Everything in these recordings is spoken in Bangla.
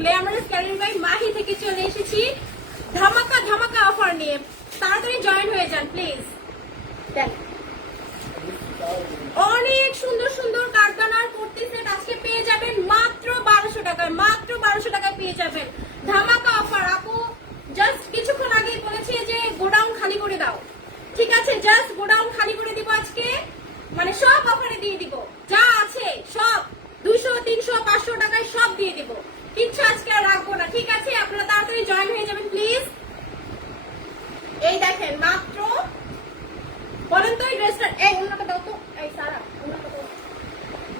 গ্ল্যামারাস ক্যারিয়ার বাই মাহি থেকে চলে এসেছি ধামাকা ধামাকা অফার নিয়ে। তাড়াতাড়ি জয়েন হয়ে যান প্লিজ। দেন অনেক সুন্দর সুন্দর কারখানার কুর্তি সেট আজকে পেয়ে যাবেন মাত্র 1200 টাকায়। মাত্র 1200 টাকায় পেয়ে যাবেন ধামাকা অফার। আপু জাস্ট কিছুক্ষণ আগে বলেছে যে গোডাউন খালি করে দাও, ঠিক আছে? জাস্ট গোডাউন খালি করে দিব আজকে, মানে সব অফারে দিয়ে দিব, যা আছে সব 200 300 500 টাকায় সব দিয়ে দিব, কিচ্ছু আজকে আর রাখবো না, ঠিক আছে? আপনারা তাড়াতাড়ি জয়েন হয়ে যাবেন প্লিজ। এই দেখেন মাত্র, বলেন তো এই ড্রেসটার, এই অন্যটা দাও তো, এই সারা অন্যটা দাও,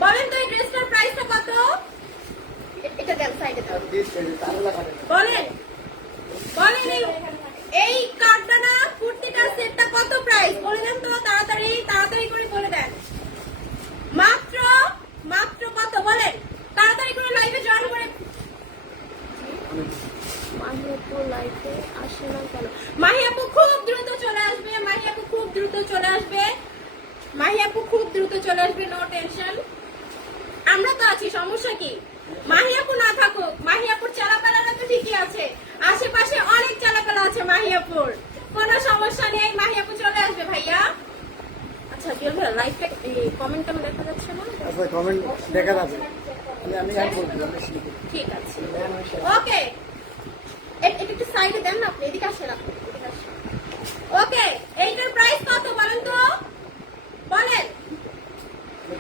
বলেন তো এই ড্রেসটার প্রাইসটা কত? এটা দেন সাইডে দাও, বলেন বলেন এই কারদানা কুর্তিটার সেটটা কত প্রাইস বলে দেন তো, তাড়াতাড়ি তাড়াতাড়ি করে বলে দেন। মাত্র মাত্র কত বলেন, তাড়াতাড়ি করে লাইভে জয়েন করে। মাহিয়াপু লাইভে আসে না কেন? মাহিয়াপু খুব দ্রুত চলে আসবে, মাহিয়াপু খুব দ্রুত চলে আসবে, মাহিয়াপু খুব দ্রুত চলে আসবে, নো টেনশন, আমরা তো আছি, সমস্যা কি? মাহিয়াপু না থাকুক, মাহিয়াপুর চালাপালারা তো ঠিকই আছে, আশেপাশে অনেক চালাপালা আছে মাহিয়াপুর, কোনো সমস্যা নেই, মাহিয়াপু চলে আসবে ভাইয়া। আচ্ছা জুয়েল ভাই লাইভটা কমেন্ট কেন দেখা যাচ্ছে না? আচ্ছা কমেন্ট দেখা যাবে, আমি আর বলবো, ঠিক আছে ওকে, একটু সাইডে দেন না আপনি, এদিকে আসেন আপনি, এদিকে আসেন। ওকে এইটার প্রাইস কত বলেন তো, বলেন।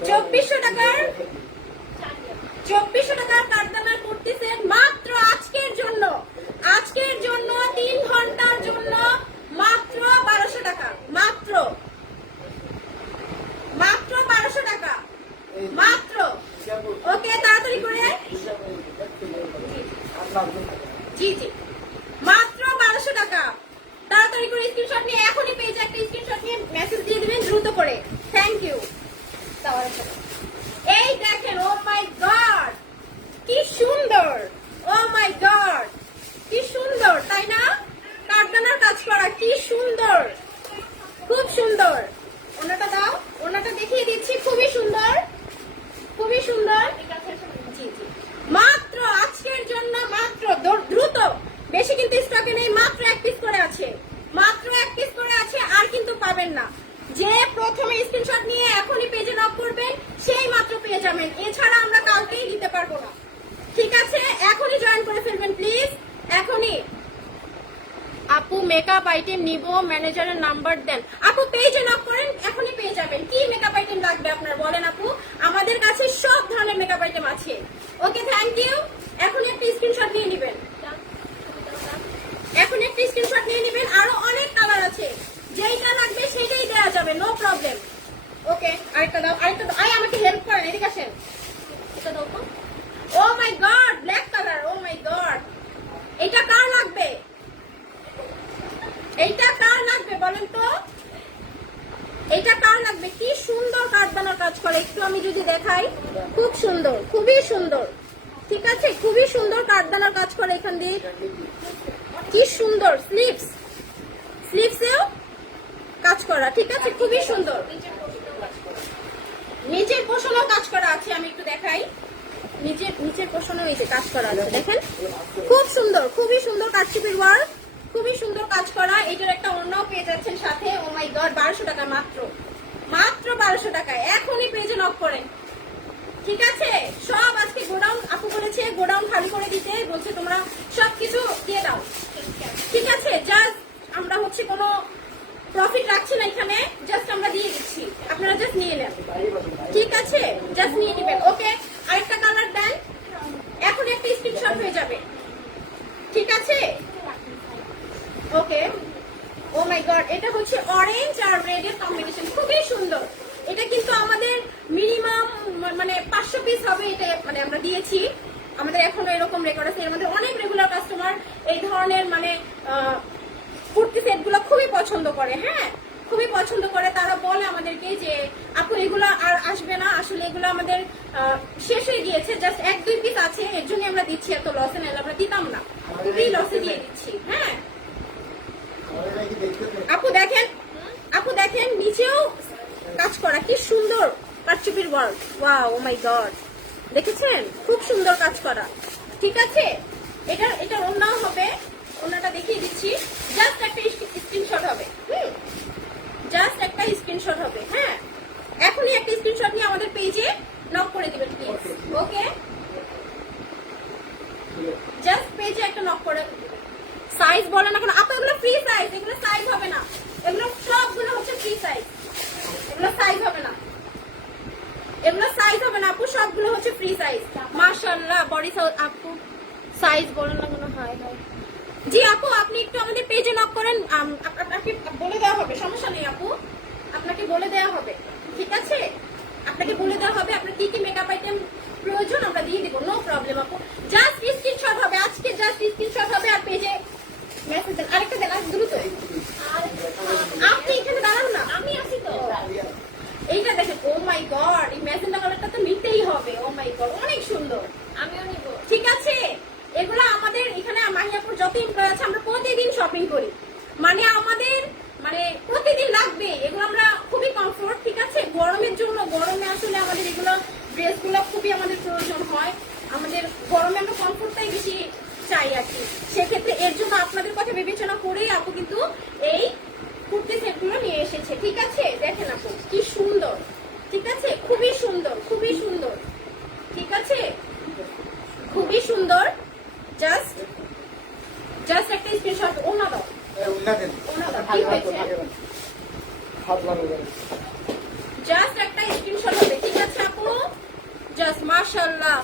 2400 টাকার, 2400 টাকার কারদানার কুর্তি সেট মাত্র আজকের জন্য, আজকের জন্য 3 ঘন্টার জন্য মাত্র 1200 টাকা, মাত্র মাত্র 1200 টাকা মাত্র। ওকে তাড়াতাড়ি করে, জি জি মাত্র 1200 টাকা, তাড়াতাড়ি করে স্ক্রিনশট নিয়ে এখনই পেজে একটা স্ক্রিনশট নিয়ে মেসেজ দিয়ে দিবেন দ্রুত করে, থ্যাংক ইউ। এই দেখেন, ও মাই গড কি সুন্দর, ও মাই গড কি সুন্দর, তাই না? কারখানার কাজ করা কি সুন্দর, খুব সুন্দর। ওনাটা দাও, ওনাটা দেখিয়ে দিচ্ছি, খুবই সুন্দর, খুবই সুন্দর। জি জি মাত্র আজকের জন্য, মাত্র দ্রুত, বেশি কিন্তু স্টকে নেই, মাত্র 1 পিস করে আছে, মাত্র 1 পিস করে আছে, আর কিন্তু পাবেন না। যে প্রথমে স্ক্রিনশট নিয়ে এখনই পেজে নক করবেন সেই মাত্র পেয়ে যাবেন, এছাড়া আমরা কাউকেই দিতে পারবো না, ঠিক আছে? এখনই জয়েন করে ফেলবেন প্লিজ, এখনই। আপু মেকআপ আইটেম নিব, ম্যানেজারের নাম্বার দেন। আপু পেজে নক করেন, এখনই পেয়ে যাবেন। কি মেকআপ আইটেম লাগবে আপনার বলেন আপু, আমাদের কাছে সব ধরনের মেকআপ আইটেম আছে। ওকে থ্যাংক ইউ, এখনই একটা স্ক্রিনশট নিয়ে নেবেন, এখন একটা স্ক্রিনশট নিয়ে নেবেন, আরো অনেক কালার আছে, যেইটা লাগবে সেটাই দেওয়া যাবে, নো প্রবলেম। ওকে আরেকটা দাও, আরেকটা দাও, আই আমাকে হেল্প করেন, এদিকে আসেন, এটা দাও তো। ও my god black colour, O my god, এটা কার লাগবে, এইটা কার লাগবে বলেন তো, এইটা কার লাগবে? কি সুন্দর কারদানার কাজ করে, একটু আমি যদি দেখাই, খুব সুন্দর, খুবই সুন্দর, ঠিক আছে? খুবই সুন্দর কারদানার কাজ করে এখান দিয়ে, কি সুন্দর স্লিভস, স্লিভসেও কাজ করা, ঠিক আছে? খুবই সুন্দর, নিচের পোষণেও কাজ করা আছে, আমি একটু দেখাই, নিচের পোষণেও এই যে কাজ করা আছে, দেখেন খুব সুন্দর, খুবই সুন্দর কাটছুপির ওয়ার্ক, খুবই সুন্দর কাজ করা। এটার একটা অন্যও পেয়ে যাচ্ছেন সাথে, ও মাই গড 1200 টাকা মাত্র, মাত্র 1200 টাকায়, এখনই পেজে নক করেন, ঠিক আছে? সব আজকে গোডাউন, আপু বলেছে গোডাউন খালি করে দিতে, বলছে তোমরা সবকিছু দিয়ে দাও, ঠিক আছে? জাস্ট আমরা হচ্ছে কোনো প্রফিট রাখছি না এখানে, জাস্ট আমরা দিয়ে দিচ্ছি, আপনারা জাস্ট নিয়ে নেন, ঠিক আছে? জাস্ট নিয়ে নেবেন। ওকে আরেকটা কালার দেন, এখন একটা স্ক্রিনশট হয়ে যাবে, ঠিক আছে? ওকে ও মাই গড, এটা হচ্ছে অরেঞ্জ আর রেড এর কম্বিনেশন, খুবই সুন্দর। এটা কিন্তু আমাদের মিনিমাম মানে 500 পিস হবে, এটা মানে আমরা দিয়েছি, আমাদের এখনো এরকম রেকর্ড আছে। এর মধ্যে অনেক রেগুলার কাস্টমার এই ধরনের মানে কুর্তি সেট গুলো খুবই পছন্দ করে, হ্যাঁ খুবই পছন্দ করে। তারা বলে আমাদেরকে যে আপু এগুলো আর আসবে না, আসলে এগুলো আমাদের শেষ হয়ে গিয়েছে, জাস্ট 1-2 পিস আছে, এর জন্য আমরা দিচ্ছি, এত লসে নাহলে আমরা দিতাম না, খুবই লসে দিয়ে দিচ্ছি। হ্যাঁ আপু দেখেন, আপু দেখেন নিচেও কাজ করা, কি সুন্দর কারচুপির work, wow oh my god, দেখেছেন? খুব সুন্দর কাজ করা, ঠিক আছে, এটা ওড়নাও হবে, ওড়নাটা দেখিয়ে দিচ্ছি। জাস্ট একটা স্ক্রিনশট হবে, জাস্ট একটা স্ক্রিনশট হবে। হ্যাঁ, এখনই একটা স্ক্রিনশট নিয়ে আমাদের পেজে নক করে দিবেন প্লিজ। ওকে, জাস্ট পেজে একটা নক করে দিবেন। সাইজ বলেন না কেন আপু, এগুলো ফ্রি সাইজ, এগুলো সাইজ হবে না, এগুলো সবগুলো হচ্ছে ফ্রি সাইজ, এগুলো সাইজ হবে না, এগুলো সাইজ হবে না আপু, সবগুলো হচ্ছে ফ্রি সাইজ। মাশাআল্লাহ, বডি আপু সাইজ বলেন না কেন। হাই হাই জি আপু, আপনি একটু আমাদের পেজে নক করেন, আপনাকে বলে দেওয়া হবে, সমস্যা নেই আপু, আপনাকে বলে দেওয়া হবে। ঠিক আছে, আপনাকে বলে দেওয়া হবে আপনার কি কি মেকআপ আইটেম প্রয়োজন, আমরা দিয়ে দিব, নো প্রবলেম আপু। জাস্ট স্ক্রিনশট হবে, আজকে জাস্ট স্ক্রিনশট হবে আর পেজে মেসেজ দেন। আরেকটা দেন, আর দ্রুত। আপনি এখানে দাঁড়ান না, আমি আছি তো। এইটা দেখেন, ও মাই গড, এই ম্যাজেন্টা কালারটা তো নিতেই হবে। ও মাই গড, অনেক সুন্দর, আমিও নিব। ঠিক আছে, এগুলো আমাদের এখানে মাহিয়াপুর যত এমপ্লয় আছে আমরা প্রতিদিন শপিং করি, মানে আমাদের মানে প্রতিদিন লাগবে এগুলো, আমরা খুবই কমফোর্ট। ঠিক আছে, গরমের জন্য, গরমে আসলে আমাদের এগুলো ড্রেসগুলো খুবই আমাদের প্রয়োজন হয়, আমাদের গরমে আমরা কমফোর্টটাই বেশি চাই আর কি। সেক্ষেত্রে এর জন্য আপনাদের কথা বিবেচনা করেই আপু কিন্তু এই কুর্তি সেটগুলো নিয়ে এসেছে। ঠিক আছে, দেখেন আপু কি সুন্দর, ঠিক আছে, খুবই সুন্দর, খুবই সুন্দর। ঠিক আছে, খুবই সুন্দর। জাস্ট একটা স্ক্রিনশট। ওনা দাও, ওনা দাও, কি হয়েছে? জাস্ট একটা স্ক্রিনশট হবে। ঠিক আছে আপু, জাস্ট মাশাআল্লাহ,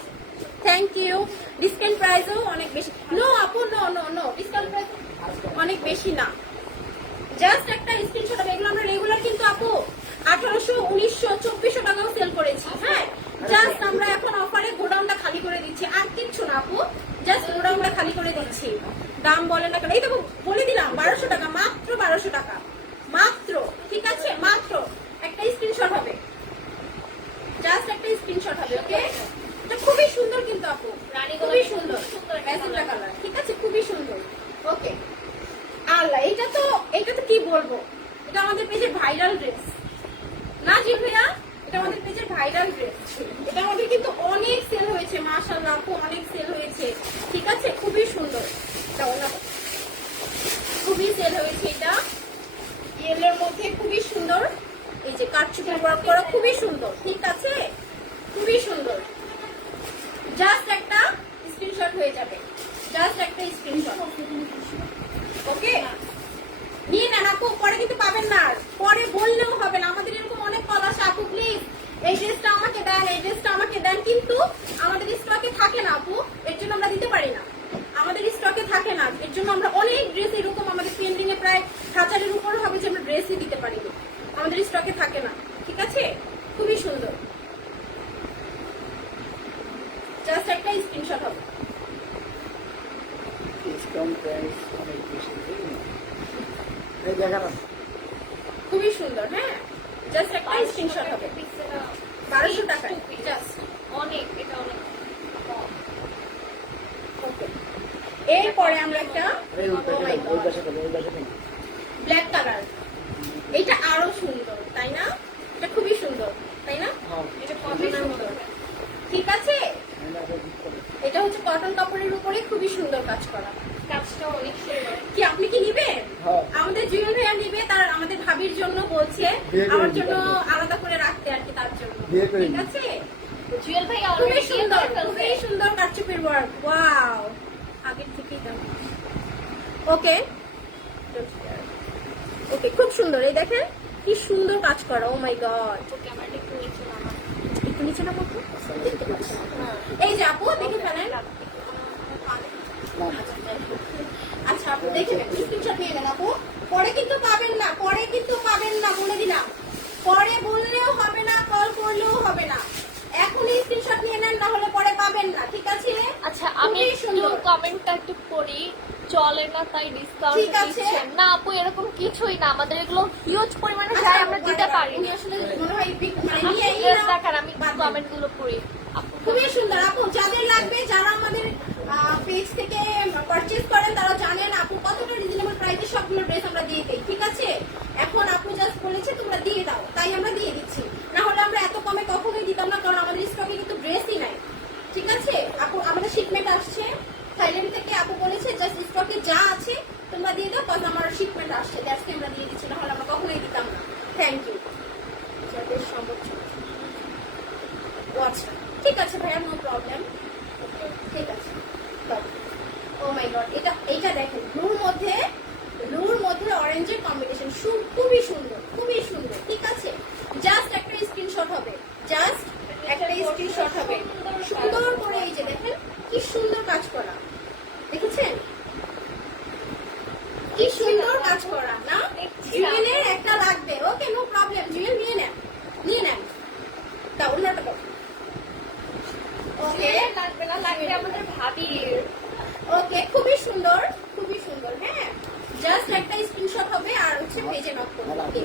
থ্যাংক ইউ। ডিসকাউন্ট প্রাইসও অনেক বেশি। নো আপু, no no no, discount price অনেক বেশি না। জাস্ট একটা স্ক্রিনশট হবে। এগুলো আমরা রেগুলার কিন্তু আপু 1800, 1900, 2400 টাকাও সেল করেছি। হ্যাঁ, জাস্ট আমরা এখন অফারে গোডাউনটা খালি করে দিচ্ছি, আর কিচ্ছু না আপু, জাস্ট গোডাউনটা খালি করে দিচ্ছি। দাম বলে না কেন, এই দেখো বলে দিলাম 1200 টাকা, মাত্র 1200 টাকা মাত্র। ঠিক আছে, মাত্র একটা স্ক্রিনশট হবে, জাস্ট একটা স্ক্রিনশট হবে। ওকে, এটা খুবই সুন্দর কিন্তু আপু, খুবই সুন্দর, ম্যাজেন্টা কালার। ঠিক আছে, খুবই সুন্দর। ওকে, আল্লাহ, এটা তো কি বলবো, এটা আমাদের পেজের ভাইরাল ড্রেস না জি ভাইয়া, এটা আমাদের পেজের ভাইরাল ড্রেস। এটা আমাদের কিন্তু অনেক সেল হয়েছে, মাশাআল্লাহ আপু, অনেক সেল হয়েছে। ঠিক আছে, খুবই সুন্দর, খুবই সেল হয়েছে। এটা ইয়েলোর মধ্যে খুবই সুন্দর, এই যে কাটচুপি ওয়ার্ক করা, খুবই সুন্দর। ঠিক আছে, খুবই সুন্দর। জাস্ট একটা স্ক্রিনশট হয়ে যাবে, জাস্ট একটা স্ক্রিনশট। ওকে, নিয়ে নেন আপু, পরে কিন্তু পাবেন না, পরে বললেও হবে না। আমাদের এরকম অনেক কল আসে, আপু প্লিজ এই ড্রেসটা আমাকে দেন, এই ড্রেসটা আমাকে দেন, কিন্তু আমাদের স্টকে থাকে না আপু, এর জন্য আমরা দিতে পারি না। আমাদের স্টকে থাকে না, এর জন্য আমরা অনেক ড্রেস এরকম আমাদের পেন্ডিং এ প্রায় 1000-এর উপর হবে যে আমরা ড্রেসই দিতে পারি না, আমাদের স্টকে থাকে না। ঠিক আছে, খুবই সুন্দর। জাস্ট একটা স্ক্রিনশট হবে। খুবই সুন্দর। হ্যাঁ, জাস্ট একটা স্ক্রিনশট হবে, 1200 টাকা জাস্ট, অনেক, এটা অনেক। ওকে, এরপরে আমরা একটা ব্ল্যাক কালার, এটা আরো সুন্দর তাই না, এটা খুবই সুন্দর তাই না, এটা খুবই সুন্দর। ঠিক আছে, এটা হচ্ছে কটন কাপড়ের উপরে খুবই সুন্দর কাজ করা, কাজটা অনেক সুন্দর। কি আপনি কি নিবেন? আমাদের জুয়েল ভাইয়া নিবে, তার আমাদের ভাবির জন্য বলছে, আমার জন্য আলাদা করে রাখতে আর কি, তার জন্য। ঠিক আছে, জুয়েল ভাইয়া খুবই সুন্দর, খুবই সুন্দর কাটচুপির ওয়ার্ক। ওয়াও, আগের থেকেই দাম। ওকে ওকে, খুব সুন্দর। এই দেখেন কি সুন্দর কাজ করা। ও মাই গড, ক্যামেরাটা একটু নিচে নামা, একটু নিচে নামা। এই যে আপু দেখে ফেলেন। আচ্ছা আপু দেখে নেন, স্ক্রিনশট নিয়ে নেন আপু, পরে কিন্তু পাবেন না, পরে কিন্তু পাবেন না, বলে দিলাম। পরে বললেও হবে না, কল করলেও হবে না, এখনই স্ক্রিনশট নিয়ে নেন, না হলে পরে পাবেন না। ঠিক আছে, আচ্ছা আমি একটু কমেন্টটা একটু পড়ি, চলে না তাই ডিসকাউন্ট দিচ্ছেন না আপু, এরকম কিছুই না, আমাদের এগুলো হিউজ পরিমাণে যায়, আমরা দিতে পারি। আসলে মনে হয় দেখান, আমি কমেন্ট গুলো পড়ি। খুবই সুন্দর আপু, যাদের লাগবে, যারা আমাদের পেজ থেকে পারচেজ করেন তারা জানেন আপু কতটা রিজনেবল প্রাইসে সবগুলো ড্রেস আমরা দিয়ে দিই। ঠিক আছে, এখন আপু জাস্ট বলেছে তোমরা দিয়ে দাও, তাই আমরা দিয়ে দিচ্ছি, না হলে আমরা এত কমে কখনোই দিতাম না, কারণ আমাদের স্টকে কিন্তু ড্রেসই নাই। ঠিক আছে আপু, আমাদের শিপমেন্ট আসছে, বিকজ আমার শিপমেন্ট আসছে, দ্যাটস আমরা দিয়ে দিচ্ছি, না হলে আমরা কখনোই দিতাম না। Thank you. বেশ সম্ভব ও আচ্ছা, ঠিক আছে ভাইয়া, নো প্রবলেম, ঠিক আছে। ও মাই গড, এটা দেখেন ব্লুর মধ্যে অরেঞ্জের কম্বিনেশন, খুবই সুন্দর, খুবই সুন্দর। ঠিক আছে, জাস্ট একটা স্ক্রিনশট হবে, জাস্ট একটা স্ক্রিনশট হবে। সুন্দর করে এই যে দেখেন কি সুন্দর কাজ করা, দেখেছেন কি সুন্দর কাজ করা না? জুয়েলের একটা লাগবে, ওকে নো প্রবলেম, জুয়েল নিয়ে নেন তা অন্যটা করো। ওকে, লাগবে না, লাগবে আমাদের ভাবির। ওকে, খুবই সুন্দর, খুবই সুন্দর। হ্যাঁ, জাস্ট একটা স্ক্রিনশট হবে আর হচ্ছে পেজে নক করবে।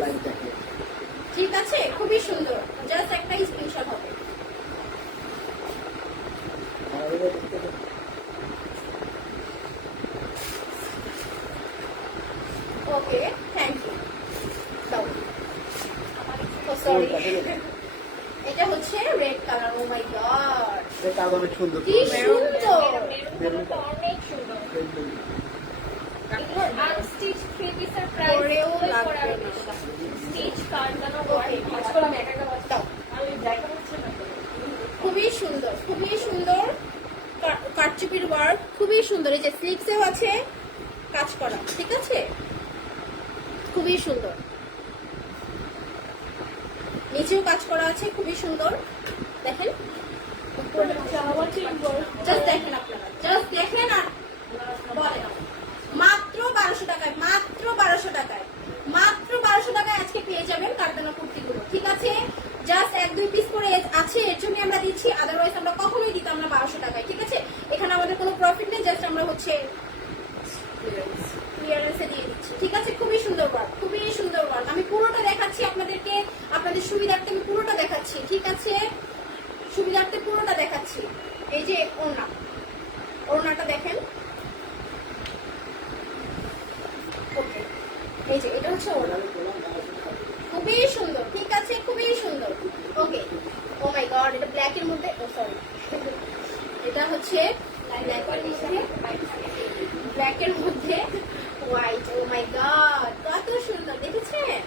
ঠিক আছে, খুবই সুন্দর, জাস্ট একটা স্ক্রিনশট হবে। ওকে, থ্যাংক ইউ। দাও, সরি, এটা হচ্ছে red colour. O my god, এটা অনেক সুন্দর, কি সুন্দর। মেরুনটা অনেক সুন্দর। এগুলো আনস্টিচ থ্রি পিসের প্রাইস পরেও ওই লাগবে করার না। স্টিচ কাটানো ওকে, কাজ করে আমি একা একা দাও। খুবই সুন্দর, খুবই সুন্দর কারচুপির ওয়ার্ক, খুবই সুন্দর। এই যে স্লিপসেও আছে কাজ করা, ঠিক আছে, খুবই সুন্দর। নিচেও কাজ করা আছে, খুবই সুন্দর। দেখেন, জাস্ট দেখেন, আপনারা জাস্ট দেখেন আর বলেন। মাত্র 1200 টাকায়, মাত্র 1200 টাকায়, মাত্র 1200 টাকায় আজকে পেয়ে যাবেন কারদানা কুর্তিগুলো। ঠিক আছে, জাস্ট 1-2 পিস করে আছে, এর জন্য আমরা দিচ্ছি, আদারওয়াইজ আমরা কখনোই দিতাম না 1200 টাকায়। ঠিক আছে, এখানে আমাদের কোনো প্রফিট নেই, জাস্ট আমরা হচ্ছে ক্লিয়ারেন্সে দিয়ে দিচ্ছি। ঠিক আছে, খুবই সুন্দর ওয়ার্ক, খুবই সুন্দর ওয়ার্ক। আমি পুরোটা দেখাচ্ছি আপনাদেরকে, আপনাদের সুবিধার্থে আমি পুরোটা দেখাচ্ছি। ঠিক আছে, সুবিধার্থে পুরোটা দেখাচ্ছি। এই যে ওড়নাটা দেখেন, ওকে, এই যে এটা হচ্ছে ওড়না, খুবই সুন্দর। ঠিক আছে, খুবই সুন্দর। ওকে, ও মাই গড, এটা ব্ল্যাক এর মধ্যে, ও সরি, এটা হচ্ছে ব্ল্যাক এর মধ্যে হোয়াইট। ও মাই গড, কত সুন্দর, দেখেছেন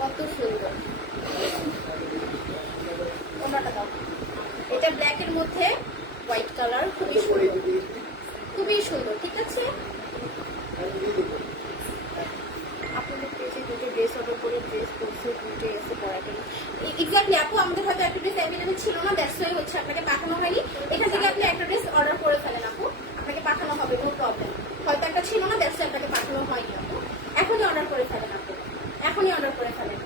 কত সুন্দর। ওনাটা দাও, এটা ব্ল্যাক এর মধ্যে হোয়াইট কালার, খুবই সুন্দর, খুবই সুন্দর। ঠিক আছে, আপনাদের পেজে দুটো ড্রেস অর্ডার করে ড্রেস পরছে, দুটো এসে পড়াতে এক্স্যাক্টলি আপু, আমাদের হয়তো একটা ড্রেস অ্যাভেলেবল ছিল না, দ্যাটস ওয়াই হচ্ছে আপনাকে পাঠানো হয়নি। এখান থেকে আপনি একটা ড্রেস অর্ডার করে ফেলেন আপু, আপনাকে পাঠানো হবে, নো প্রবলেম। হয়তো একটা ছিল না, দ্যাটস ওয়াই আপনাকে পাঠানো হয়নি আপু। এখনই অর্ডার করে ফেলেন আপু, এখনই অর্ডার করে ফেলেন।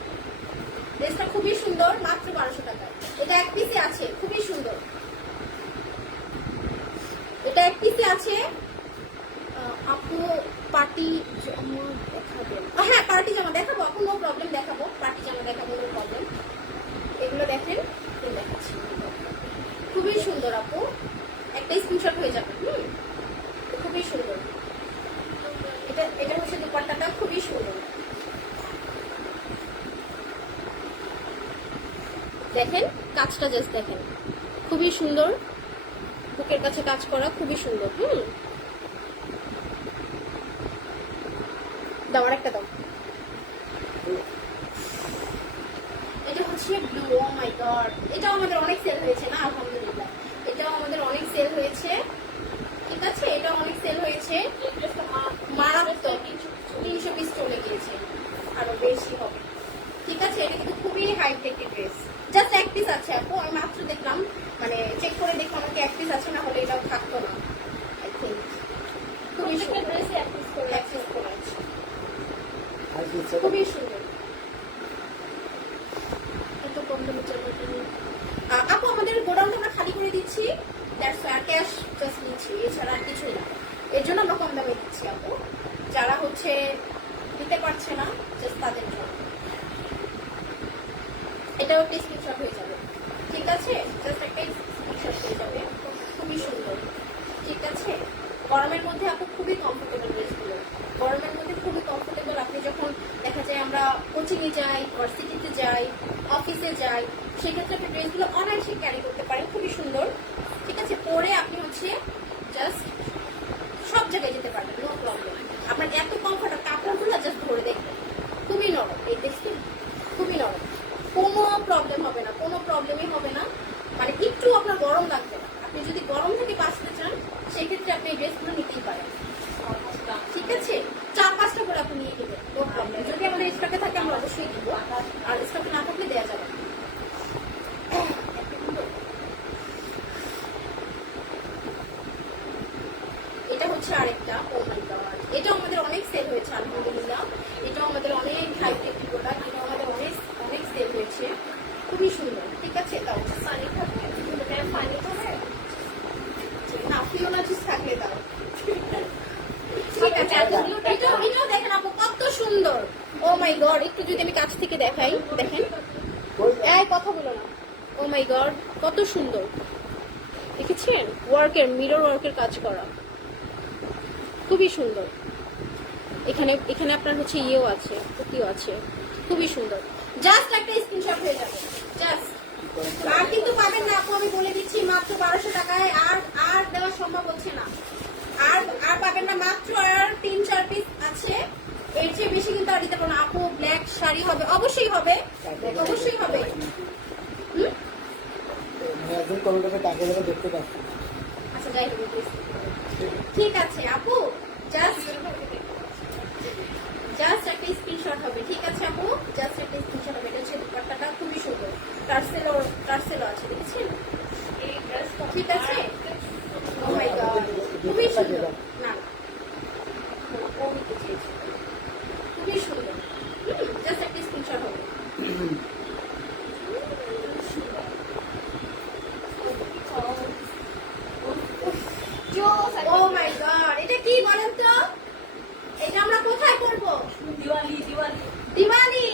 ড্রেসটা খুবই সুন্দর, মাত্র 1200 টাকায়। এটা এক পিসে আছে, খুবই সুন্দর। এটা এক পিসে আছে আপু। পার্টি জামা দেখাবেন? হ্যাঁ, পার্টি জামা দেখাবো আপু, নো প্রবলেম, দেখাবো, পার্টি জামা দেখাবো, নো প্রবলেম। এগুলো দেখেন, দেখাচ্ছি, খুবই সুন্দর আপু, একটা স্ক্রিনশট হয়ে যাবে। খুবই সুন্দর। এটা হচ্ছে দুপাট্টাটা, খুবই সুন্দর। দেখেন কাজটা, জাস্ট দেখেন, খুবই সুন্দর, বুকের কাছে কাজ করা, খুবই সুন্দর। দাও, আর একটা দাও। এটা হচ্ছে ব্লু। ও মাই গড, এটাও আমাদের অনেক সেল হয়েছে না, আলহামদুলিল্লাহ, এটাও আমাদের অনেক সেল হয়েছে। ঠিক আছে, এটাও অনেক সেল হয়েছে, মারাত্মক 300 পিস চলে গিয়েছে, আরো বেশি হবে। ঠিক আছে, এটা কিন্তু খুবই হাইটেক ড্রেস, জাস্ট এক পিস আছে আপু, আমি মাত্র দেখলাম, মানে চেক করে দেখলাম আমাকে এক পিস আছে, না হলে এটাও থাকতো না। আই থিঙ্ক খুবই সুন্দর ড্রেসে এক পিস করে আছে, খুবই সুন্দর। এত কম দামে আপু, আমাদের গোডাউনটা আমরা খালি করে দিচ্ছি, দ্যাটস ওয়াই, ক্যাশ জাস্ট নিচ্ছি, এছাড়া আর কিছুই না। এর জন্য আমরা কম দামে দিচ্ছি আপু, যারা হচ্ছে দিতে পারছে না, জাস্ট তাদের জন্য। এটাও একটা স্ক্রিনশট হয়ে যাবে। ঠিক আছে, জাস্ট একটা স্ক্রিনশট হয়ে যাবে, খুবই সুন্দর। ঠিক আছে, গরমের মধ্যে আপু খুবই কমফোর্টেবল ড্রেসগুলো, গরমের মধ্যে খুবই কমফোর্টেবল। আপনি যখন দেখা যায় আমরা কোচিংয়ে যাই, ভার্সিটিতে যাই, অফিসে যাই, সেক্ষেত্রে আপনি ড্রেসগুলো অনায়াসে ক্যারি করতে পারেন, খুবই সুন্দর। ঠিক আছে, পরে আপনি হচ্ছে জাস্ট সব জায়গায় যেতে পারবেন, নো প্রবলেম। আপনার এত কম মানে একটু আপনার গরম লাগবে না। আপনি যদি গরম থেকে বাঁচতে চান সেক্ষেত্রে আপনি এই ড্রেসগুলো নিতেই পারেন। ঠিক আছে, 4-5টা করে আপনি নিয়ে নেবেন, নো প্রবলেম। যদি আমাদের স্টকে থাকে আমরা অবশ্যই দিব, আর স্টকে না থাকলে দেওয়া যাবে না। এটা হচ্ছে আরেকটা, ও মাই গড, এটাও আমাদের অনেক সেল হয়েছে আলহামদুলিল্লাহ। এটাও আমাদের অনেক হাই কোয়ালিটি প্রোডাক্ট, এটাও আমাদের অনেক অনেক সেল হয়েছে, খুবই সুন্দর। ঠিক আছে, তাও পানি খাবে, পানি খাবে না, ফিওনা জুস থাকলে দাও। ঠিক আছে, এটাও দেখেন আপু কত সুন্দর। ও মাই গড, একটু যদি আমি কাছ থেকে দেখাই, দেখেন, এই কথা বলো না। ও মাই গড, কত সুন্দর দেখেছেন, ওয়ার্কের মিরর ওয়ার্কের কাজ করা, খুবই সুন্দর। এখানে এখানে আপনার হচ্ছে ইয়েও আছে, কুকিও আছে, খুবই সুন্দর। জাস্ট একটা স্ক্রিনশট হয়ে যাবে, জাস্ট। আর কিন্তু পাবেন না আপু, আমি বলে দিচ্ছি, মাত্র 1200 টাকায়। আর আর দেওয়া সম্ভব হচ্ছে না, আর আর পাবেন না, মাত্র আর 3-4 পিস আছে। এর চেয়ে বেশি কিন্তু আর দিতে পারবো না আপু। ব্ল্যাক শাড়ি হবে, অবশ্যই হবে, অবশ্যই হবে। একজন কমেন্টে টাকা দেবে দেখতে পাচ্ছি। আচ্ছা যাই হোক, ঠিক আছে আপু, জাস্ট একটা স্ক্রিনশট হবে। ঠিক আছে আপু, জাস্ট একটা স্ক্রিনশট হবে। এটা হচ্ছে দুপাট্টাটা, খুবই সুন্দর। টার্সেলও আছে, দেখেছেন? ঠিক আছে, ও মাই গড, খুবই সুন্দর। না ও নিতে চেয়েছে, খুবই সুন্দর। জাস্ট একটা স্ক্রিনশট হবে। ও মাই গড, এটা কি বলেন তো? এটা আমরা কোথায় করব? দিওয়ালি।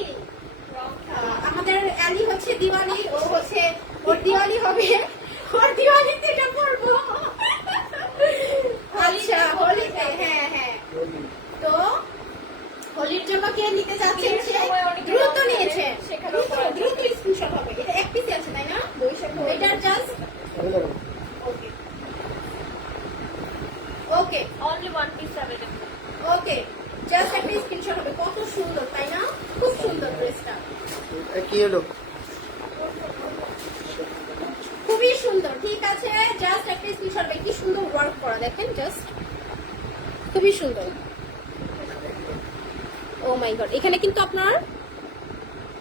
আমাদের অ্যালি হচ্ছে দিওয়ালি, ও হচ্ছে ওর দিওয়ালি হবে, ওর দিওয়ালিতে এটা করবো। আচ্ছা, হোলিতে, হ্যাঁ হ্যাঁ। তো হোলির জন্য কে নিতে যাচ্ছেন? দ্রুত নিয়েছে, দ্রুত স্ক্রিনশট হবে। এটা এক পিস আছে তাই না? এটার জাস্ট ওকে ওকে, only one piece available. ওকে, জাস্ট একটা স্ক্রিনশট হবে। কত সুন্দর তাই না? খুব সুন্দর ড্রেসটা, কি হলো? খুবই সুন্দর। ঠিক আছে, জাস্ট একটা স্ক্রিনশট হবে। কি সুন্দর ওয়ার্ক করা, দেখেন, জাস্ট খুবই সুন্দর। ও মাই গড, এখানে কিন্তু আপনার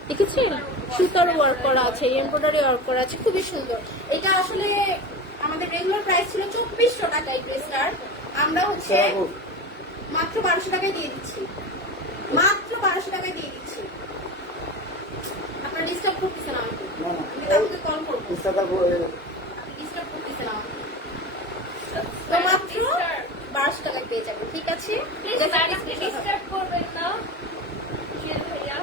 দেখেছেন সুতার ওয়ার্ক করা আছে, এমব্রয়ডারি ওয়ার্ক করা আছে, খুবই সুন্দর। এটা আসলে আমাদের রেগুলার প্রাইস ছিল 2400 টাকা এই ড্রেসটার, আমরা হচ্ছে মাত্র 1200 টাকায় দিয়ে দিচ্ছি, মাত্র 1200 টাকায় দিয়ে দিচ্ছি। আপনার ডিস্টার্ব করতেছে না? আমি তাহলে কল করবো, ডিস্টার্ব করতেছে না? তো মাত্র 1200 টাকায় পেয়ে যাবো। ঠিক আছে, Please, madam, disturb করবেন না। Yes, ভাইয়া।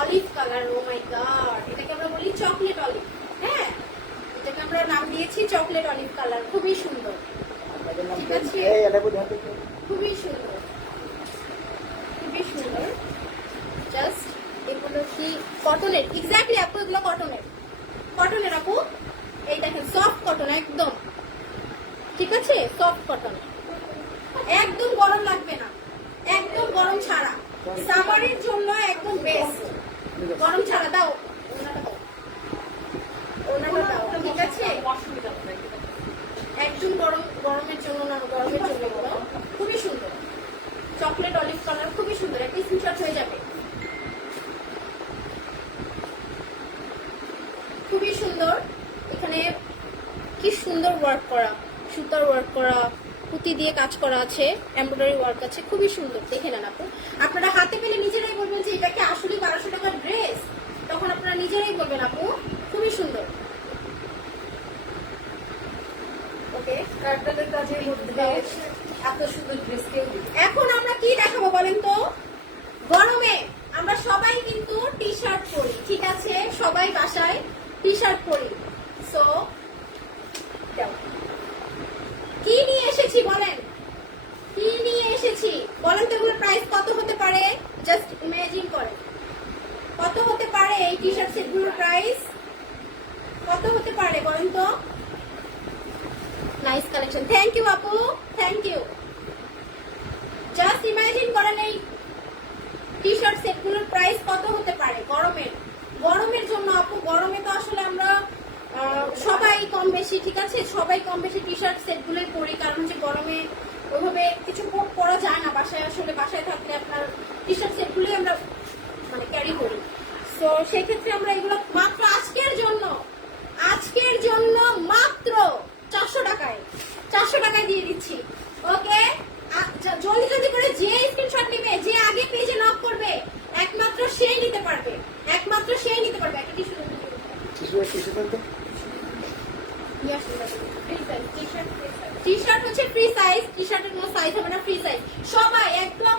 Olive colour, O my god, এটাকে আমরা বলি চকলেট অলিভ। হ্যাঁ, এটাকে আমরা নাম দিয়েছি চকলেট অলিভ কালার, খুবই সুন্দর। ঠিক আছে, খুবই সুন্দর, খুবই সুন্দর। জাস্ট এগুলো কি কটনের? এক্স্যাক্টলি আপু, এগুলো কটনের, কটনের আপু। এই দেখেন, সফট কটন একদম। ঠিক আছে, সফট কটন, একদম গরম লাগবে না, একদম গরম ছাড়া, সামারের জন্য একদম বেস্ট। গরম ছাড়া দাও, ওনাটা দাও। ঠিক আছে, একদম গরমের জন্য না, গরমের জন্য এগুলো খুবই সুন্দর। চকলেট অলিভ কালার, খুবই সুন্দর। একটা স্ক্রিনশট হয়ে যাবে, খুবই সুন্দর। এখানে কি সুন্দর ওয়ার্ক করা, সুতার ওয়ার্ক করা, পুঁতি দিয়ে কাজ করা আছে, এমব্রয়ডারি ওয়ার্ক আছে, খুবই সুন্দর। দেখে নেন আপু, আপনারা হাতে পেলে নিজেরাই বলবেন যে এটা কি আসলে 1200 টাকার ড্রেস, তখন আপনারা নিজেরাই বলবেন আপু, খুবই সুন্দর। ওকে, কার্টনের কাজের মধ্যে এত সুন্দর ড্রেস কেউ দিবে। এখন আমরা কি দেখাবো বলেন তো? গরমে আমরা সবাই কিন্তু টি শার্ট পরি, ঠিক আছে, সবাই বাসায় টি শার্ট পরি। সো কি নিয়ে এসেছি বলেন, কি নিয়ে এসেছি বলেন তো? এগুলোর প্রাইস কত হতে পারে? জাস্ট ইমাজিন করেন, কত হতে পারে এই টি শার্ট সেটগুলোর প্রাইস? কত হতে পারে বলেন তো? নাইস কালেকশন, থ্যাংক ইউ আপু, থ্যাংক ইউ। জাস্ট ইমাজিন করেন এই টি শার্ট সেটগুলোর প্রাইস কত হতে পারে গরমের জন্য আপু। গরমে তো আসলে আমরা সবাই কম বেশি, ঠিক আছে, সবাই কম বেশি টি শার্ট সেটগুলোই পরি, কারণ হচ্ছে গরমে ওইভাবে কিছু পরা যায় না বাসায়। আসলে বাসায় থাকলে আপনার টি শার্ট সেটগুলোই আমরা মানে ক্যারি করি। তো সেক্ষেত্রে আমরা এগুলো মাত্র আজকের জন্য মাত্র 400 টাকায় দিয়ে দিচ্ছি। ওকে, জলদি করে যে স্ক্রিনশট নেবে, যে আগে পেজে নক করবে, একমাত্র সেই নিতে পারবে। একটা টিস্যু টি শার্ট হচ্ছে ফ্রি সাইজ, টি শার্টের কোনো সাইজ হবে না, ফ্রি সাইজ। সবাই একদম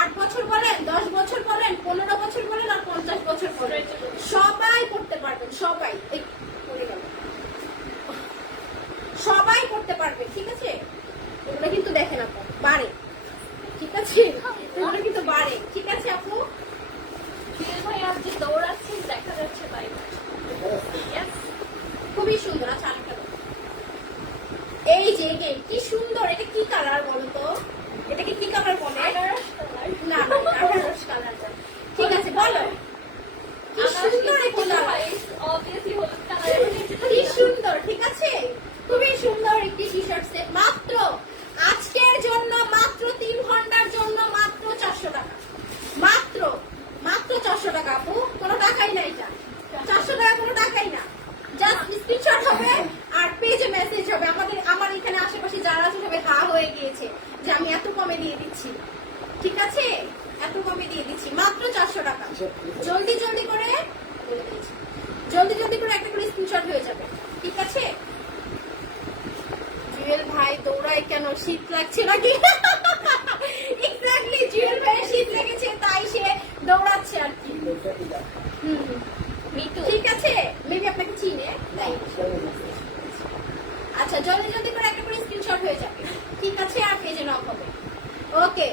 8 বছর বলেন, 10 বছর বলেন, 15 বছর বলেন আর 50 বছর বলেন, সবাই করতে পারবেন। সবাই করতে পারবে, ঠিক আছে। এগুলো কিন্তু দেখেন আপু বাড়ে, ঠিক আছে, এগুলো কিন্তু বাড়ে, ঠিক আছে আপু। ভাই আজকে দৌড়াচ্ছেন দেখা যাচ্ছে বাইরে। খুবই সুন্দর। আচ্ছা, আরেকটা এই যে কি সুন্দর, এটা কি কালার বলো তো? এটাকে কি কালার বলে? না, আনারস কালার। ঠিক আছে, বলো কি সুন্দর একটি কালার, কি সুন্দর, ঠিক আছে, খুবই সুন্দর একটি টি শার্ট সেট। মাত্র আজকের জন্য, মাত্র 3 ঘন্টার জন্য মাত্র 400 টাকা, মাত্র 400 টাকা আপু। কোনো টাকাই না, এটা 400 টাকা কোনো টাকাই না। জাস্ট স্ক্রিনশট হবে আর পেজে মেসেজ হবে। আমার এখানে আশেপাশে যারা আছে সবাই হা হয়ে গিয়েছে যে আমি এত কমে দিয়ে দিচ্ছি, ঠিক আছে, এত কমে দিয়ে দিচ্ছি মাত্র 400 টাকা। জলদি করে বলে দিয়েছি, জলদি করে একটা করে স্ক্রিনশট হয়ে যাবে, ঠিক আছে। জুয়েল ভাই দৌড়ায় কেন? শীত লাগছে নাকি? এক্স্যাক্টলি, জুয়েল ভাইয়ের শীত লেগেছে তাই সে দৌড়াচ্ছে আর কি। ঠিক আছে, মেবি আপনাকে চিনে তাই। আচ্ছা, জলদি করে একটা করে স্ক্রিনশট হয়ে যাবে, ঠিক আছে, আর পেজে নক হবে। ওকে,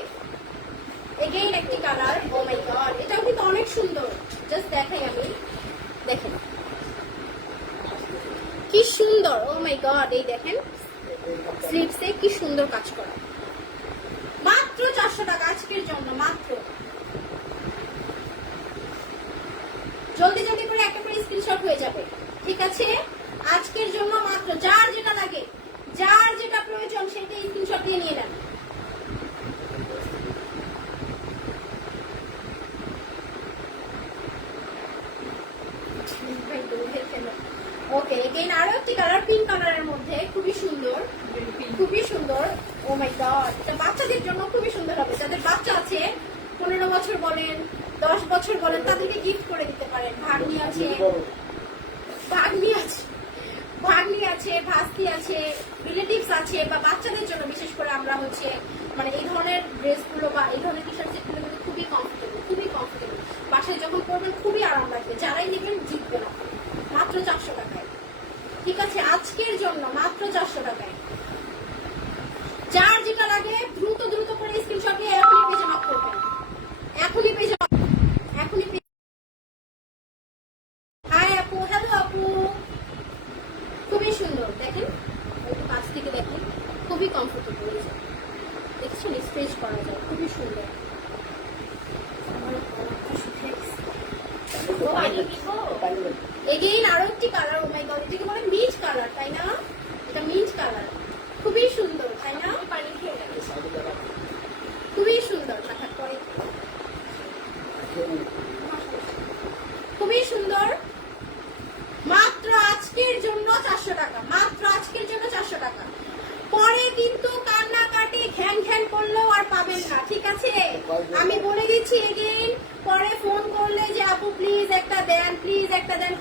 এগেইন একটি কালার। ও মাই গড, এটাও কিন্তু অনেক সুন্দর। জাস্ট দেখাই আমি, দেখেন কি সুন্দর। ও মাই গড, এই দেখেন স্লিভসে কি সুন্দর কাজ করা। মাত্র 400 টাকা আজকের জন্য, মাত্র। জলদি করে একটা করে স্ক্রিনশট হয়ে যাবে, ঠিক আছে, আজকের জন্য মাত্র। যার যেটা লাগে, যার যেটা প্রয়োজন সেটা স্ক্রিনশট দিয়ে নিয়ে নেন। ওকে, এগেইন আরো একটি কালার, পিঙ্ক কালারের মধ্যে, খুবই সুন্দর, খুবই সুন্দর। ও মাই গড, এটা বাচ্চাদের জন্য খুবই সুন্দর হবে। যাদের বাচ্চা আছে, 15 বছর বলেন, 10 বছর বলেন, তাদেরকে গিফট করে দিতে পারেন। ভাগ্নি আছে, ভাস্তি আছে, রিলেটিভস আছে, বা বাচ্চাদের জন্য বিশেষ করে আমরা হচ্ছে মানে এই ধরনের ড্রেসগুলো বা এই ধরনের টি শার্ট সেটগুলো কিন্তু খুবই কমফোর্টেবল। বাসায় যখন পরবেন খুবই আরাম লাগবে। যারাই নেবেন জিতবেন মাত্র 400 টাকায়, ঠিক আছে, আজকের জন্য মাত্র 400 টাকায়। যার যেটা লাগে দ্রুত করে স্ক্রিনশট নিয়ে এখনই পেজে নক করবেন, এখনই পেজে। হাই আপু, হ্যালো আপু, খুবই সুন্দর। দেখেন একটু কাছ থেকে দেখেন, খুবই কমফোর্টেবল। দেখছেন, স্ট্রেচ করা যায়, খুবই সুন্দর। এগেইন আরো একটি কালার। ও মাই গড, এটাকে বলে মিন্ট কালার, তাই না? এটা মিন্ট কালার, খুবই সুন্দর, তাই না? পানি খেয়ে গেল, খুবই সুন্দর। খুবই সুন্দর। মাত্র আজকের জন্য 400 টাকা, মাত্র আজকের জন্য 400 টাকা। পরে কিন্তু কান্নাকাটি ঘ্যান করলেও আর পাবেন না, ঠিক আছে, আমি বলে দিচ্ছি এগেইন। পরে ফোন করলে যে আপু প্লিজ একটা দেন,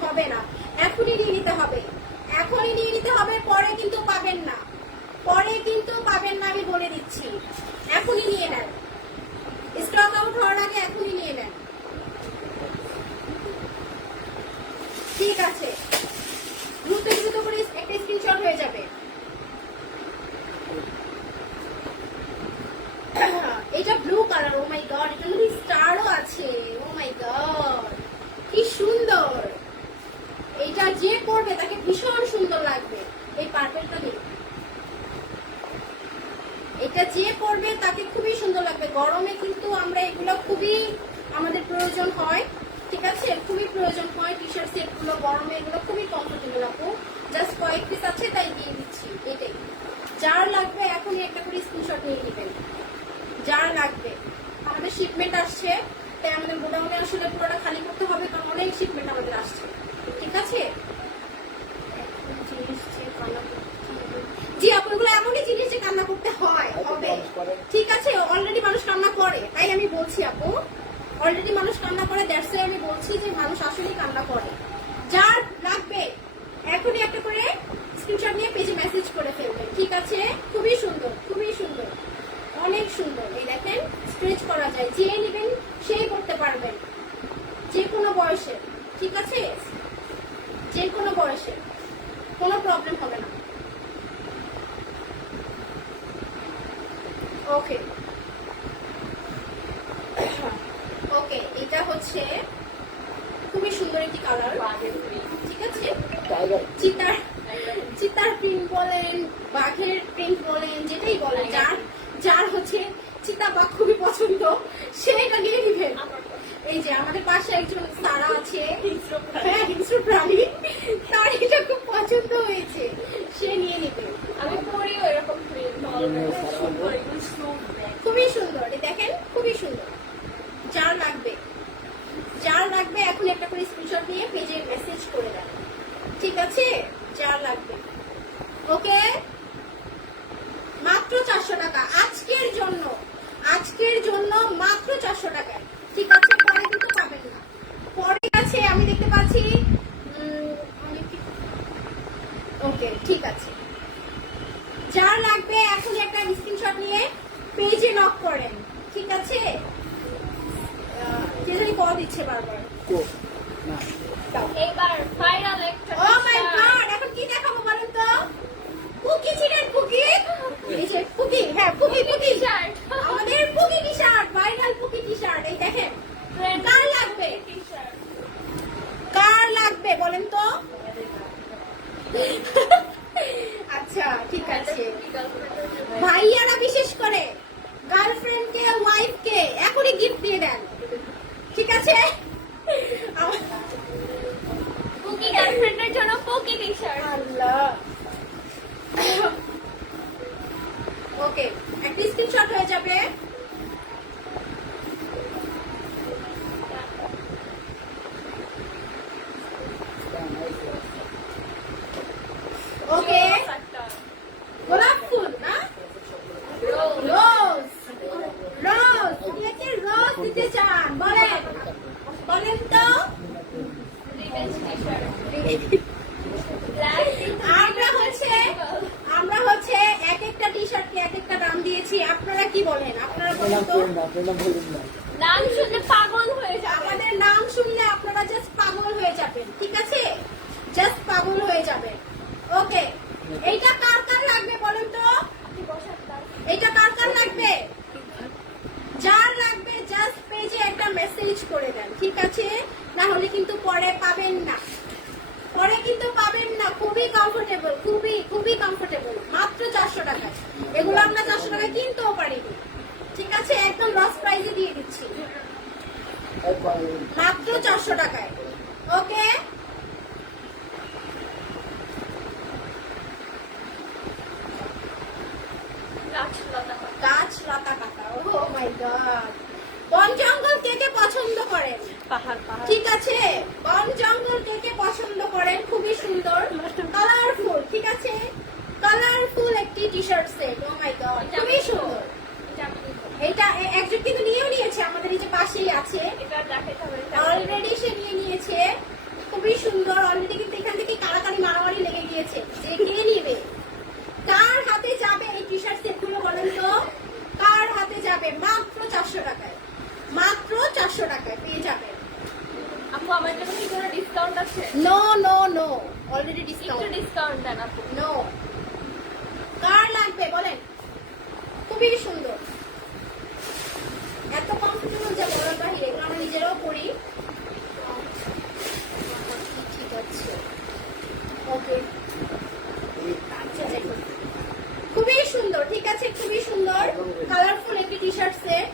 হবে না। এখনই নিয়ে নিতে হবে, পরে কিন্তু পাবেন না, আমি বলে দিচ্ছি। এখনই নিয়ে নেন, স্টক আউট হওয়ার আগে এখনই নিয়ে নেন, ঠিক আছে। দ্রুত করে একটা স্ক্রিনশট হয়ে যাবে। এটা blue colour. O my god, এটা মধ্যে স্টারও আছে। ও মাই গড, কি সুন্দর। এটা যে পরবে তাকে ভীষণ সুন্দর লাগবে। এই পার্পলটা নেই, এটা যে পরবে তাকে খুবই সুন্দর গরমে কিন্তু আমরা এগুলো খুবই আমাদের প্রয়োজন হয়, ঠিক আছে, খুবই প্রয়োজন হয় টি শার্ট সেট গুলো গরমে, এগুলো খুবই কমফোর্টেবল আপু। জাস্ট কয়েক পিস আছে তাই দিয়ে দিচ্ছি, এটাই। যার লাগবে এখনই একটা করে স্ক্রিনশট নিয়ে নেবেন, যার লাগবে। আমাদের শিপমেন্ট আসছে, তাই আমাদের গোডাউনে আসলে পুরোটা খালি করতে হবে, কারণ অনেক শিপমেন্ট আমাদের আসছে, ঠিক আছে। জি আপু, এগুলো এমনই জিনিস যে কান্না করতে হয় হবে, ঠিক আছে। অলরেডি মানুষ কান্না করে, তাই আমি বলছি আপু, অলরেডি মানুষ কান্না করে, দ্যাটস আমি বলছি যে মানুষ আসলেই কান্না করে। যার লাগবে এখনই একটা করে স্ক্রিনশট নিয়ে পেজে মেসেজ করে ফেলবেন, ঠিক আছে। খুবই সুন্দর, খুবই সুন্দর, অনেক সুন্দর। এই দেখেন, স্ট্রেচ করা যায়, যে নেবেন সেই করতে পারবেন, যে কোনো বয়সে, ঠিক আছে, যে কোনো বয়সে, কোনো প্রবলেম হবে না। ওকে ওকে, এটা হচ্ছে খুবই সুন্দর একটি কালার, ঠিক আছে। চিতার চিতার প্রিন্ট বলেন, বাঘের প্রিন্ট বলেন, যেটাই বলেন, যার যার হচ্ছে চিতা বাঘ খুবই পছন্দ, সে এটা নিয়ে নিবেন। এই যে আমাদের পাশে একজন সারা আছে, হ্যাঁ হিংস্র প্রাণী, তার এটা খুব পছন্দ হয়েছে, সে নিয়ে নিবে। আমি পরিও এরকম প্রিন্ট খুবই সুন্দর, এই দেখেন, খুবই সুন্দর। যার লাগবে, যার লাগবে এখন একটা করে স্ক্রিনশট নিয়ে পেজে মেসেজ করে দেন, ঠিক আছে। যার লাগবে, ওকে। মাত্র 400 টাকা আজকের জন্য, আজকের জন্য মাত্র 400 টাকায়, ঠিক আছে। পরে কিন্তু পাবেন না, পরে আছে আমি দেখতে পাচ্ছি। ওকে, ঠিক আছে। যার লাগবে এখন একটা স্ক্রিনশট নিয়ে পেজে নক করেন, ঠিক আছে। যেখানে কল দিচ্ছে বারবার। এবার ফাইনাল একটা ও মাই গড, এখন কি দেখাবো বলেন তো? কুকি ছিলেন, কুকি, এই যে কুকি, হ্যাঁ কুকি, কুকি শার্ট আমাদের cookie T shirt, viral cookie T shirt. এই দেখেন, কার লাগবে, টি-শার্ট কার লাগবে বলেন তো? আচ্ছা, ঠিক আছে। ভাইয়ারা বিশেষ করে গার্লফ্রেন্ডকে, ওয়াইফকে এখনই গিফট দিয়ে দেন, ঠিক আছে। কুকি গার্লফ্রেন্ডের জন্য কুকি টি-শার্ট। আল্লাহ, ওকে, একটা স্ক্রিনশট হয়ে যাবে। ওকে, গোলাপ ফুল না, রোজ, রোজ দিয়েছে, রোজ দিতে চান, বলেন, বলেন তো। আমরা হচ্ছে এক একটা টি শার্টকে এক একটা দাম দিয়েছি, আপনারা কি বলেন, আপনারা বলেন তো। নাম শুনলে পাগল হয়ে যাবে। আমাদের নাম শুনলে আপনারা জাস্ট পাগল হয়ে যাবেন, ঠিক আছে, জাস্ট পাগল হয়ে যাবেন। ওকে, এইটা কার কার লাগবে বলেন তো, এইটা কার কার লাগবে? যার লাগবে জাস্ট পেজে একটা মেসেজ করে দেন, ঠিক আছে, না হলে কিন্তু পরে পাবেন না, পরে কিন্তু পাবেন না। খুবই কমফোর্টেবল, খুবই খুবই কমফোর্টেবল, মাত্র 400 টাকায়। এগুলো আমরা 400 টাকায় কিনতেও পারিনি, ঠিক আছে, একদম লস প্রাইসে দিয়ে দিচ্ছি, মাত্র 400 টাকায়। ওকে, গাছ লতা কাটা, ও মাই গড। বন জঙ্গল কে কে পছন্দ করেন? পাহাড় পাহাড়, ঠিক আছে, বন জঙ্গল কে কে পছন্দ করেন? খুবই সুন্দর, কালারফুল, ঠিক আছে, কালারফুল একটি T shirt set. O my god, খুবই সুন্দর। এটা একজন কিন্তু নিয়েও নিয়েছে, আমাদের এই যে পাশেই আছে, এটা দেখাতে হবে। অলরেডি সে নিয়ে নিয়েছে, খুবই সুন্দর। অলরেডি কিন্তু এখান থেকে কাড়াকাড়ি মারামারি লেগে গিয়েছে যে কে নিবে, কার হাতে যাবে এই টি শার্ট সেট গুলো বলেন তো, কার হাতে যাবে? মাত্র 400 টাকায়, মাত্র 400 টাকায় পেয়ে যাবেন। আপু আমার জন্য কি কোনো ডিসকাউন্ট আছে? নো নো নো, অলরেডি একটু ডিসকাউন্ট, ডিসকাউন্ট দেন আপু। নো। কার লাগবে বলেন? খুবই সুন্দর, এত কমফোর্টেবল যে বলার বাহিরে, এগুলো আমরা নিজেরাও পরি। ঠিক আছে, ওকে, খুবই সুন্দর, ঠিক আছে, খুবই সুন্দর, কালারফুল একটি টি শার্ট সেট।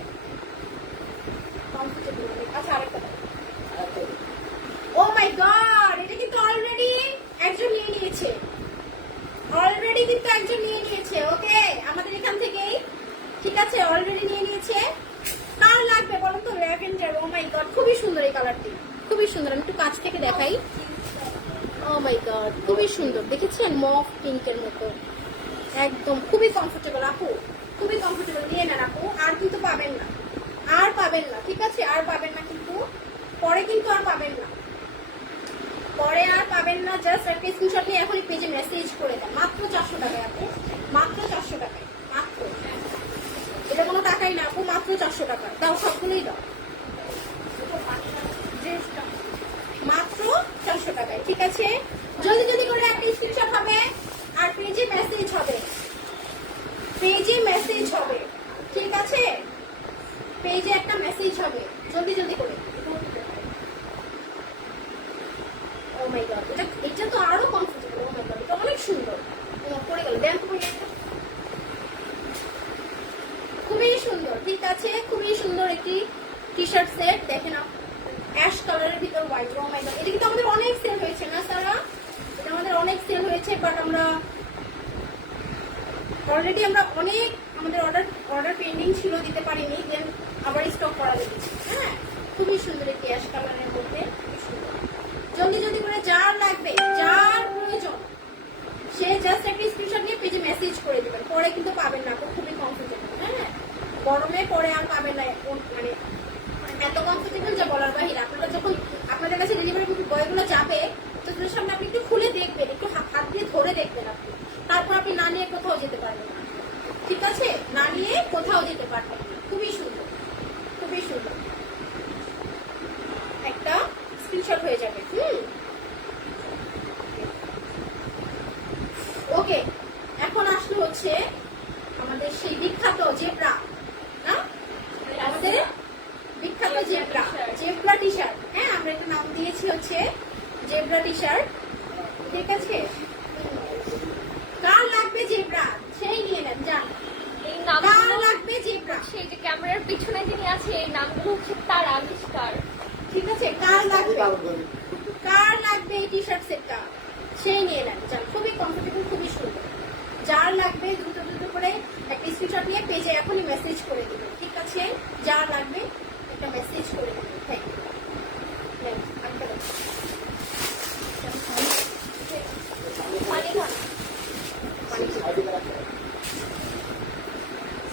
সুন্দর এই কালারটি, খুবই সুন্দর। আমি একটু কাছ থেকে দেখাই। ও মাই গড, খুবই সুন্দর, দেখেছেন? মফ পিঙ্কের মতো একদম, খুবই কমফোর্টেবল আপু, খুবই কমফোর্টেবল। নিয়ে নেন আপু, আর কিন্তু পাবেন না, আর পাবেন না, ঠিক আছে? আর পাবেন না কিন্তু, পরে কিন্তু আর পাবেন না, পরে আর পাবেন না। জাস্ট একটা স্ক্রিনশট নিয়ে এখনই পেজে মেসেজ করে দেন। মাত্র 400 টাকায় আপু, মাত্র 400 টাকায়, মাত্র। এটা কোনো টাকাই না আপু, মাত্র 400 টাকা। দাও, সবগুলোই দাও, মাত্র 400 টাকায়, ঠিক আছে? জলদি জলদি করে একটা স্ক্রিনশট হবে আর পেজে মেসেজ হবে, পেজে মেসেজ হবে, ঠিক আছে? পেজে একটা মেসেজ হবে, জলদি জলদি করে। ও মাই গড, এটা তো আরো কমফোর্টেবল। ও মাই গড, এটা অনেক সুন্দর। পড়ে গেল, ব্যান্ড পড়ে গেল। খুবই সুন্দর, ঠিক আছে? খুবই সুন্দর একটি টি শার্ট সেট। দেখেন অ্যাশ কালারের ভিতর হোয়াইট। ও মাই গড, এটা কিন্তু আমাদের অনেক সেল হয়েছে না সারা? এটা আমাদের অনেক সেল হয়েছে, বাট আমরা অলরেডি অনেক আমাদের অর্ডার পেন্ডিং ছিল, দিতে পারিনি, দেন আবার স্টক করা দিয়েছি। হ্যাঁ, খুবই সুন্দর একটি অ্যাশ কালারের মধ্যে, খুবই সুন্দর। জলদি জলদি করে যার লাগবে, যার প্রয়োজন, সে জাস্ট একটা স্ক্রিনশট নিয়ে পেজে মেসেজ করে দিবেন, পরে কিন্তু পাবেন না, খুবই কমফোর্টেবল। হ্যাঁ, গরমে পরে আর পাবেন না, মানে এত কমফোর্টেবল যা বলার বাহিরে। আপনারা যখন আপনাদের কাছে ডেলিভারি বয়গুলো যাবে, তো তাদের সামনে আপনি একটু খুলে দেখবেন, একটু হাত দিয়ে ধরে দেখবেন আপনি, তারপর আপনি না নিয়ে কোথাও যেতে পারবেন না, ঠিক আছে? না নিয়ে কোথাও যেতে পারবেন না। খুবই সুন্দর, খুবই সুন্দর, একটা স্ক্রিনশট হয়ে যাবে। ওকে, এখন আসলে হচ্ছে আমাদের সেই বিখ্যাত জেব্রা, না? আমাদের বিখ্যাত জেব্রা, জেব্রা টি শার্ট। হ্যাঁ, আমরা একটা নাম দিয়েছি হচ্ছে জেব্রা টি শার্ট, ঠিক আছে? কার লাগবে জেব্রা সেই নিয়ে নেন, যান। এই কার নামগুলো লাগবে জেব্রা, সেই যে ক্যামেরার পিছনে যিনি আছে, এই নামগুলো হচ্ছে তার আবিষ্কার। ঠিক আছে? কার লাগবে, কার লাগবে এই টি শার্ট সেটটা সেই নিয়ে নেন, যান। খুবই কমফোর্টেবল, খুবই সুন্দর। যার লাগবে দ্রুত দ্রুত করে একটা স্ক্রিনশট নিয়ে পেজে এখনই মেসেজ করে দিবেন, ঠিক আছে? যার লাগবে একটা মেসেজ করে দিবেন। Thank you. পানি খান।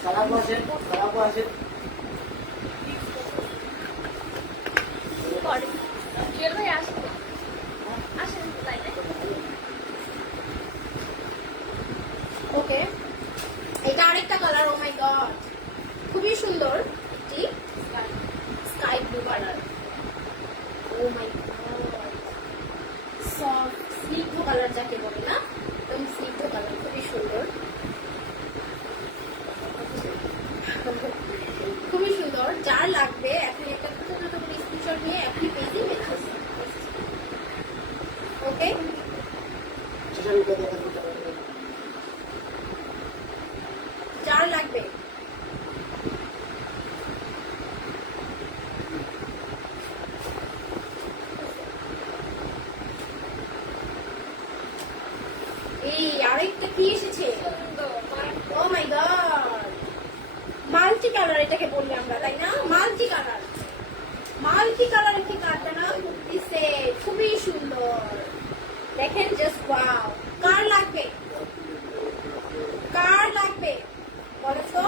সারাপো আসেন, সারাপো আসেন। পরে জুয়েল ভাই আসেন, আসেন লাইনে। ওকে, এটা আরেকটা কালার। ও মাই গড, খুবই সুন্দর একটি sky blue colour. O my god, soft স্নিগ্ধ কালার যাকে বলে, না? একদম স্নিগ্ধ কালার, খুবই সুন্দর, খুবই সুন্দর। যার লাগবে এখন একটা ছোট ছোট করে স্ক্রিনশট নিয়ে এখনই পেজে মেসেজ। ওকে, যার লাগবে এই আরেকটা কি এসেছে? ও মাই গড, মাল্টি কালার এটাকে বলি আমরা, তাই না? মাল্টি কালার, মাল্টি কালার একটি কারখানা দিচ্ছে, খুবই সুন্দর। দেখেন, জাস্ট ওয়াও। কার লাগবে, কার লাগবে বলো তো?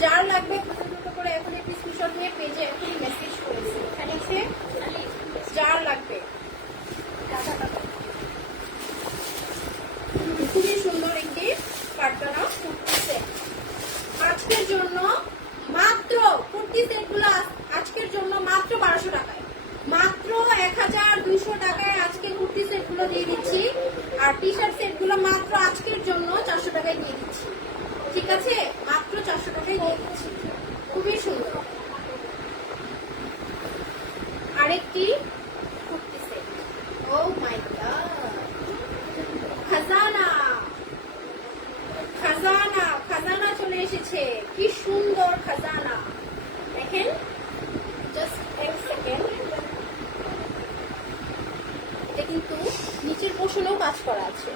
যার লাগবে দ্রুত করে এখন একটি স্ক্রিনশট নিয়ে পেজে এখনই মেসেজ করেছে, ঠিক আছে? যার লাগবে। খুবই সুন্দর একটি কারখানা কুর্তি সেট আজকের জন্য মাত্র, কুর্তি সেট গুলো আজকের জন্য মাত্র 1200 টাকায়, মাত্র 1200 টাকায় আজকে কুর্তি সেট গুলো দিয়ে দিচ্ছি। আর টি শার্ট সেট গুলো মাত্র আজকের জন্য 400 টাকায় দিয়ে দিচ্ছি, ঠিক আছে? মাত্র 400 টাকায় দিয়ে দিচ্ছি, খুবই সুন্দর। আরেকটি kurti set. O my god, খাজানা, খাজানা, খাজানা চলে এসেছে। কি সুন্দর খাজানা, দেখেন। জাস্ট এক সেকেন্ড, এটা কিন্তু নিচের পোর্শনেও কাজ করা আছে,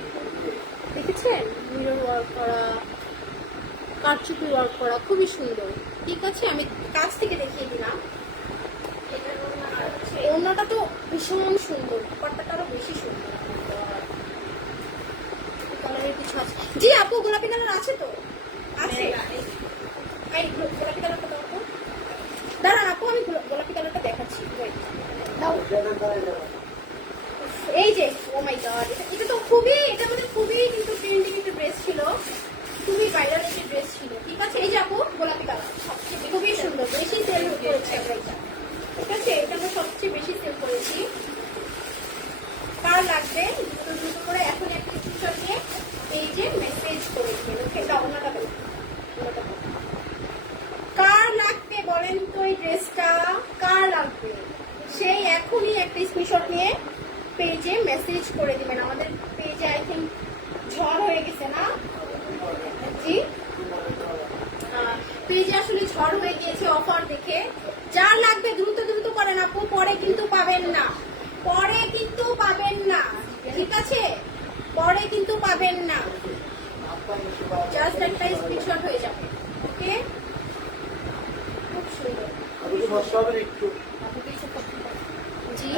দেখেছেন? মিরর ওয়ার্ক করা, কারচুপি ওয়ার্ক করা, খুবই সুন্দর। ঠিক আছে, আমি কাছ থেকে দেখিয়ে দিলাম। ওড়নাটা তো ভীষণ সুন্দর, পাট্টাটা আরো বেশি সুন্দর। কালারের কিছু আছে? জি আপু, গোলাপি কালার আছে তো? আছে। এই গোলাপি কালারটা দাও তো। দাঁড়ান আপু, আমি গোলাপি কালারটা দেখাচ্ছি। দাও। এই যে, ও মাই গড, এটা তো খুবই, এটা মধ্যে খুবই কিন্তু ট্রেন্ডিং একটা ড্রেস ছিল, খুবই ভাইরাল একটা ড্রেস ছিল। ঠিক আছে, এই যে আপু গোলাপি কালার খুবই সুন্দর, বেশি সেল করেছি আমরা এটা। ঠিক আছে, এটা আমরা সবচেয়ে বেশি সেল করেছি। কার লাগবে দ্রুত করে এখন একটা স্ক্রিনশট নিয়ে এই যে মেসেজ করে দিন। ওকে, দাও ওনাটা দাও। কার লাগবে বলেন তো এই ড্রেসটা? কার লাগবে সেই এখনই একটা স্ক্রিনশট নিয়ে পেজে মেসেজ করে দিবেন। আমাদের পেজে আই থিঙ্ক ঝড় হয়ে গেছে না? জি, পেজে আসলে ঝড় হয়ে গিয়েছে অফার দেখে। যার লাগবে দ্রুত দ্রুত করেন আপু, পরে কিন্তু পাবেন না, পরে কিন্তু পাবেন না। ঠিক আছে, পরে কিন্তু পাবেন না, জাস্ট একটা স্ক্রিনশট হয়ে যাবে। ওকে, খুব সুন্দর। একটু জি,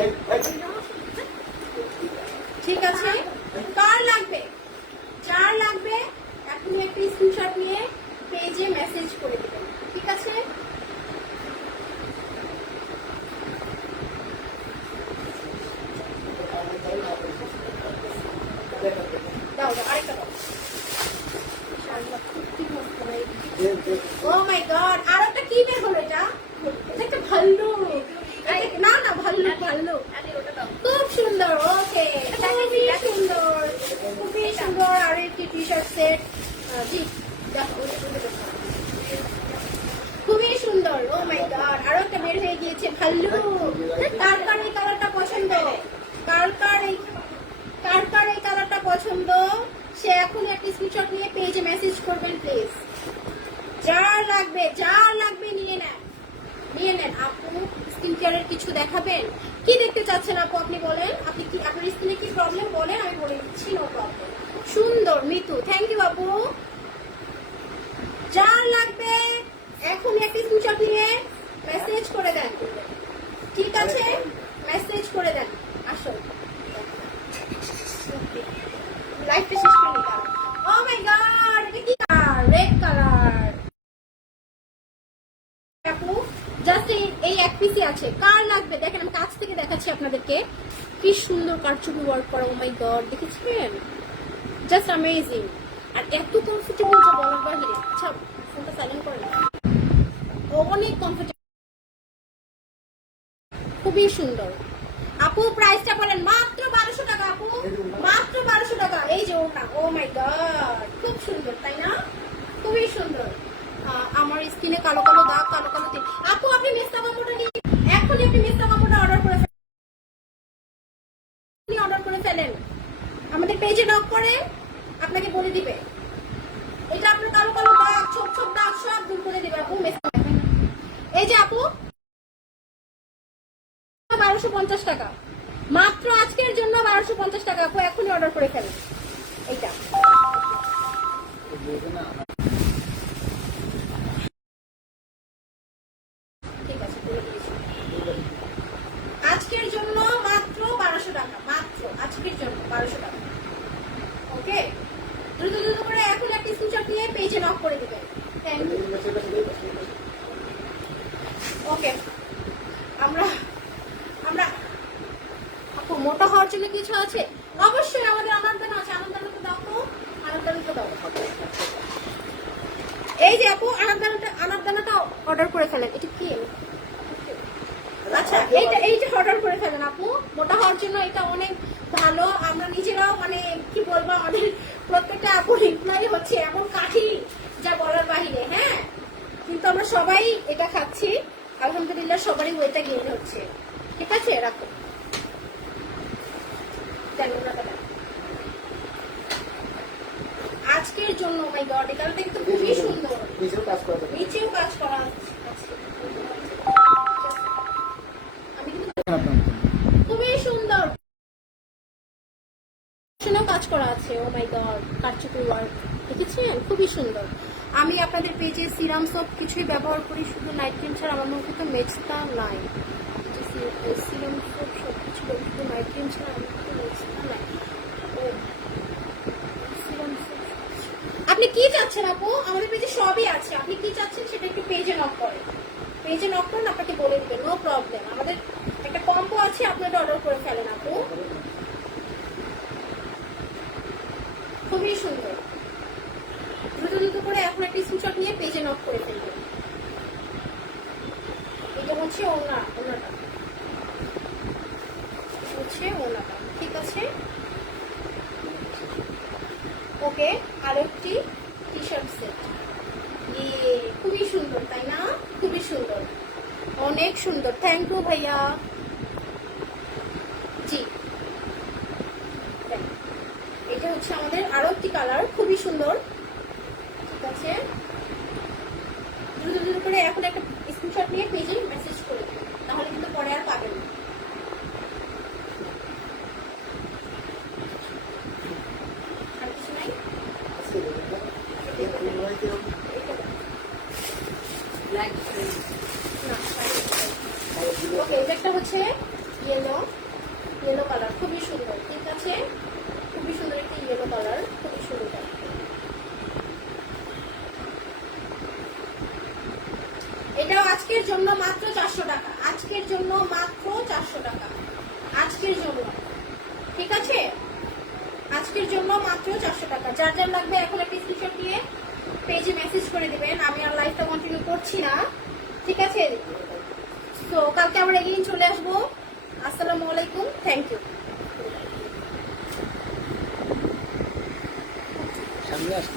ঠিক আছে, কার লাগবে? যার লাগবে এখনই একটা স্ক্রিনশট নিয়ে পেজে মেসেজ করে দিবেন। ঠিক আছে, দাও দাও, আরেকটা দাও। ও মাই গড, আর একটা কি বের হলো? এটা এটা একটা ভাল্লুক। না না, ভাল্লুক ভাল্লুক, খুব সুন্দর। ওকে, খুবই সুন্দর, খুবই সুন্দর। আর একটি টি শার্ট সেট। জি দেখো, খুবই সুন্দর। ও মাই গড, আরো একটা বের হয়ে গিয়েছে ভাল্লুক। কার কার এই কালারটা পছন্দ? কার কার এই কালারটা পছন্দ? সে এখন একটা স্ক্রিনশট নিয়ে পেজে মেসেজ করবেন প্লিজ। যার লাগবে নিয়ে নেন, নিয়ে নেন। আপু স্কিন কেয়ারের কিছু দেখাবেন? কি দেখতে চাচ্ছেন আপু আপনি বলেন। আপনি কি, আপনার স্কিনে কি প্রবলেম বলেন, আমি বলে দিচ্ছি। No problem. সুন্দর মিতু, থ্যাংক ইউ আপু। যার লাগবে এখন একটা স্ক্রিনশট নিয়ে মেসেজ করে দেন। ঠিক আছে, মেসেজ করে দেন। আসো, লাইফটা শেষ করে নিলাম। ও মাই গড, এটা কি কালার? Red colour. আপু জাস্ট এই এক পিসি আছে, কার লাগবে দেখেন, আমি কাছ থেকে দেখাচ্ছি আপনাদেরকে। কি সুন্দর কারচুপি ওয়ার্ক করা। ও মাই গড, দেখেছেন? Just amazing. আর এত কমফোর্টেবল যা বলার বাহিরে। আচ্ছা, ফোনটা সাইলেন্ট করে না। অনেক কমফোর্টেবল, খুবই সুন্দর। আপু প্রাইসটা বলেন। মাত্র 1200 টাকা আপু, মাত্র 1200 টাকা। এই যে ওটা, ও মাই গড, খুব সুন্দর তাই না? খুবই সুন্দর। আমার স্কিনে কালো কালো দাগ, কালো কালো তিল। আপু আপনি মেস্তা কাপড়টা নিয়ে এখনই আপনি মেস্তা কাপড়টা অর্ডার করে ফেলেন। আমাদের পেজে নক করে আপনাকে বলে দিবে। এটা আপনার কালো কালো দাগ, ছোট ছোট দাগ সব দূর করে দিবে আপু। মেস্তা, এই যে আপু 1250 টাকা, মাত্র আজকের জন্য 1250 টাকা। আপু এখনই অর্ডার করে ফেলেন এইটা। ঠিক আছে, বলে দিয়েছি। আজকের জন্য মাত্র 1200 টাকা, মাত্র আজকের জন্য 1200 টাকা। ওকে, দ্রুত দ্রুত করে এখন একটা স্ক্রিনশট নিয়ে পেজে নক করে দিবেন। Thank you. ওকে, আমরা আপু মোটা হওয়ার জন্য কিছু আছে? অবশ্যই আমাদের আনন্দদান আছে। আনন্দদান তো দাও তো, আনন্দদান তো দাও। এই যে আপু আনন্দদানটা অর্ডার করে ফেলেন। এটা কি? আচ্ছা, এইটা অর্ডার করে ফেলেন আপু। মোটা হওয়ার জন্য এটা অনেক ভালো। আমরা নিজেরাও মানে কি বলবো, আমাদের প্রত্যেকটা আপু রিপ্লাই হচ্ছে এমন কাঠি যা বলার বাহিরে। হ্যাঁ, কিন্তু আমরা সবাই এটা খাচ্ছি, আলহামদুলিল্লাহ সবারই ওয়েটটা গেইন হচ্ছে। ঠিক আছে, রাখো। আজকের জন্য মাই গড, এটা কিন্তু খুবই সুন্দর। নিচেও কাজ করা আছে, খুবই সুন্দর কাজ করা আছে। ও মাই গড, কারচুপি ওয়ার্ক দেখেছেন? খুবই সুন্দর। আমি আপনাদের পেজে সিরাম সব কিছুই ব্যবহার করি, শুধু নাইট ক্রিম ছাড়া আমার মুখে তো মেচতা নাই। সিরাম সব সব কিছু শুধু নাইট ক্রিম ছাড়া আমার মুখে মেচতা নাই। ও সিরাম সব। আপনি কি চাচ্ছেন আপু? আমাদের পেজে সবই আছে, আপনি কি চাচ্ছেন সেটা একটু পেজে নক করেন, পেজে নক করেন, আপনাকে বলে দিবেন, নো প্রবলেম। আমাদের একটা কম্বো আছে, আপনারা অর্ডার করে ফেলেন আপু। খুবই সুন্দর, দ্রুত দ্রুত করে এখন একটা স্ক্রিনশট নিয়ে পেজে নক করে ফেলবেন। এটা হচ্ছে ওনাটা হচ্ছে ওনাটা, ঠিক আছে। ওকে, আরো একটি টি শার্ট সেট, খুবই সুন্দর তাই না? খুবই সুন্দর, অনেক সুন্দর, থ্যাংক ইউ ভাইয়া। জি, এটা হচ্ছে আমাদের আরো একটি কালার, খুবই সুন্দর, ঠিক আছে। দ্রুত দ্রুত করে এখন একটা স্ক্রিনশট নিয়ে পেজে মেসেজ করে দিন, তাহলে কিন্তু পরে আর পাবেন না। আর কিছু নাই? ওকে, এটা হচ্ছে ইয়েলো কালার, খুবই সুন্দর, ঠিক আছে। খুবই সুন্দর একটি ইয়েলো কালার, খুবই সুন্দর। এটাও আজকের জন্য মাত্র 400 টাকা, আজকের জন্য মাত্র 400 টাকা, আজকের জন্য, ঠিক আছে। আজকের জন্য মাত্র 400 টাকা। যার যার লাগবে এখন একটা স্ক্রিনশট নিয়ে পেজে মেসেজ করে দিবেন। আমি আর লাইভটা কন্টিনিউ করছি না, ঠিক আছে। তো কালকে আমরা এগিয়ে চলে আসবো। আসসালামু আলাইকুম, থ্যাংক ইউ। সামনে আসতে